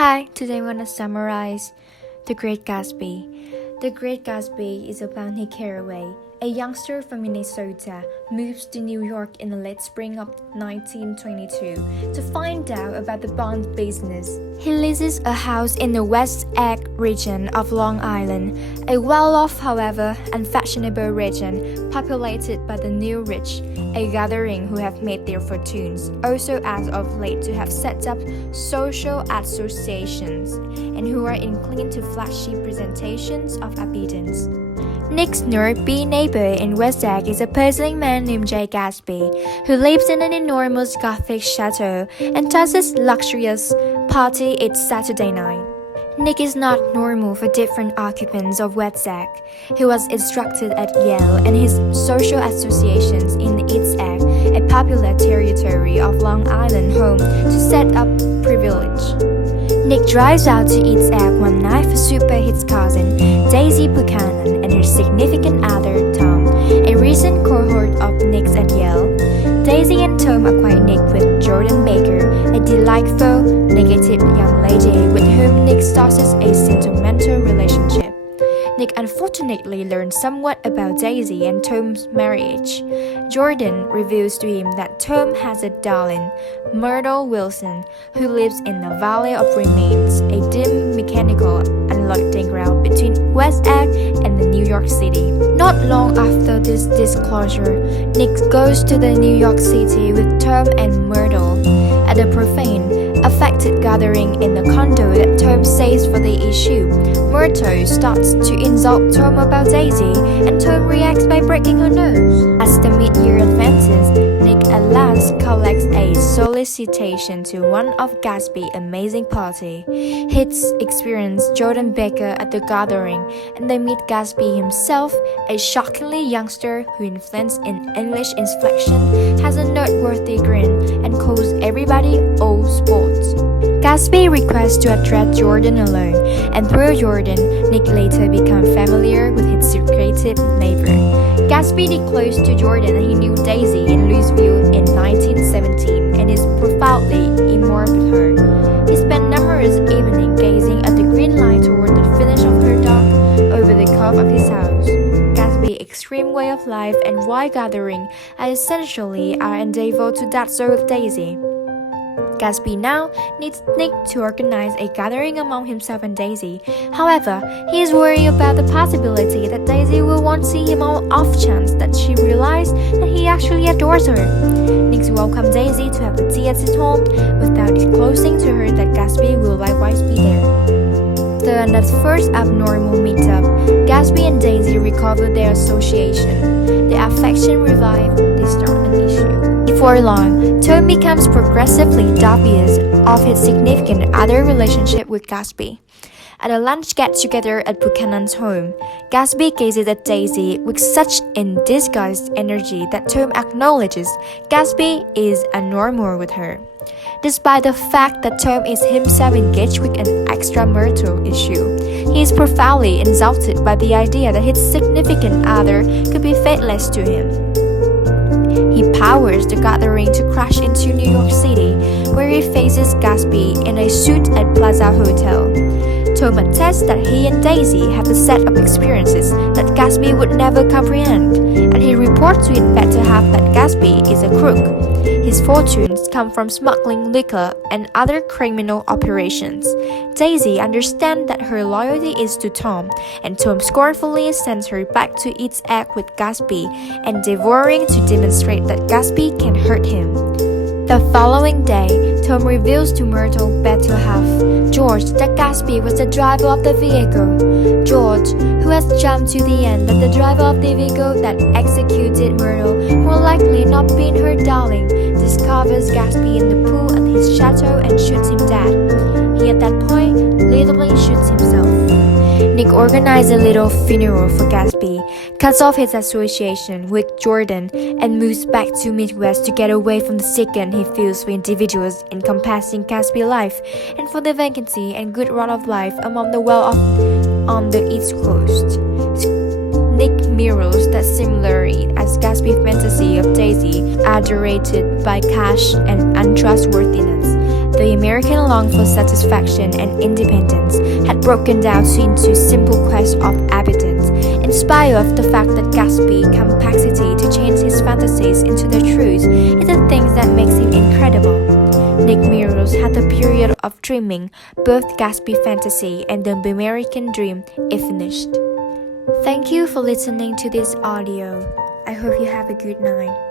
Hi, today I'm gonna summarize The Great Gatsby. The Great Gatsby is about Nick Carraway, a youngster from Minnesota, moves to New York in the late spring of 1922 to find out about the bond business. He leases a house in the West Egg region of Long Island, a well-off, however, unfashionable region populated by the new rich, a gathering who have made their fortunes, also as of late to have set up social associations, and who are inclined to flashy presentations of abundance. Nick's nerdy neighbor in West Egg is a puzzling man named J. Gatsby, who lives in an enormous Gothic chateau and does his luxurious party each Saturday night. Nick is not normal for different occupants of West Egg. He was instructed at Yale and his social associations in East Egg, a popular territory of Long Island home, to set up privilege. Nick drives out to East Egg one night for supper his cousin, Daisy Buchanan, and her significant other, Tom, a recent cohort of Nick's at Yale. Daisy and Tom acquaint Nick with Jordan Baker, a delightful, negative young lady with whom Nick starts a sentimental relationship. Nick unfortunately learns somewhat about Daisy and Tom's marriage. Jordan reveals to him that Tom has a darling, Myrtle Wilson, who lives in the Valley of Remains, a dim mechanical unloading ground between West Egg and the New York City. Not long after this disclosure, Nick goes to the New York City with Tom and Myrtle at a profane, affected gathering in the condo that Tom saves for the issue. Myrtle starts to insult Tom about Daisy, and Tom reacts by breaking her nose. As the mid-year advances, Nick at last collects a solicitation to one of Gatsby's amazing party. Hits experience Jordan Baker at the gathering, and they meet Gatsby himself, a shockingly youngster who influenced in English inflection, has a noteworthy grin, and calls everybody old sports. Gatsby requests to address Jordan alone, and through Jordan, Nick later becomes familiar with his secretive neighbor. Gatsby declares to Jordan that he knew Daisy in Louisville in 1917 and is profoundly enamored with her. He spent numerous evenings gazing at the green light toward the finish of her dock over the curve of his house. Gatsby's extreme way of life and wide gathering are essentially our endeavor to dazzle with Daisy. Gatsby now needs Nick to organize a gathering among himself and Daisy. However, he is worried about the possibility that Daisy will want to see him on off chance that she realizes that he actually adores her. Nick welcomes Daisy to have a tea at his home without disclosing to her that Gatsby will likewise be there. On the first abnormal meetup, Gatsby and Daisy recover their association. Their affection revived, they start an issue. Before long, Tom becomes progressively dubious of his significant other relationship with Gatsby. At a lunch get-together at Buchanan's home, Gatsby gazes at Daisy with such undisguised energy that Tom acknowledges Gatsby is abnormal with her. Despite the fact that Tom is himself engaged with an extramarital issue, he is profoundly insulted by the idea that his significant other could be faithless to him. He powers the gathering to crash into New York City, where he faces Gatsby in a suite at Plaza Hotel. Tom attests that he and Daisy have a set of experiences that Gatsby would never comprehend, and he reports to it better half that Gatsby is a crook. His fortunes come from smuggling liquor and other criminal operations. Daisy understands that her loyalty is to Tom, and Tom scornfully sends her back to East Egg with Gatsby, endeavoring to demonstrate that Gatsby can hurt him. The following day, Tom reveals to Myrtle better half, George, that Gatsby was the driver of the vehicle. George, who has jumped to the end that the driver of the vehicle that executed Myrtle will likely not be her darling, discovers Gatsby in the pool at his chateau and shoots him dead. He at that point literally shoots himself. Nick organizes a little funeral for Gatsby, cuts off his association with Jordan, and moves back to Midwest to get away from the sickening he feels for individuals encompassing Gatsby's life and for the vacancy and good run of life among the well-off on the East Coast. Nick mirrors that similarity as Gatsby's fantasy of Daisy, adorated by cash and untrustworthiness. The American longing for satisfaction and independence had broken down into simple quest of abundance. In spite of the fact that Gatsby's capacity to change his fantasies into the truth is the thing that makes him incredible. Nick Meadows had a period of dreaming, both Gatsby fantasy and the American dream if finished. Thank you for listening to this audio. I hope you have a good night.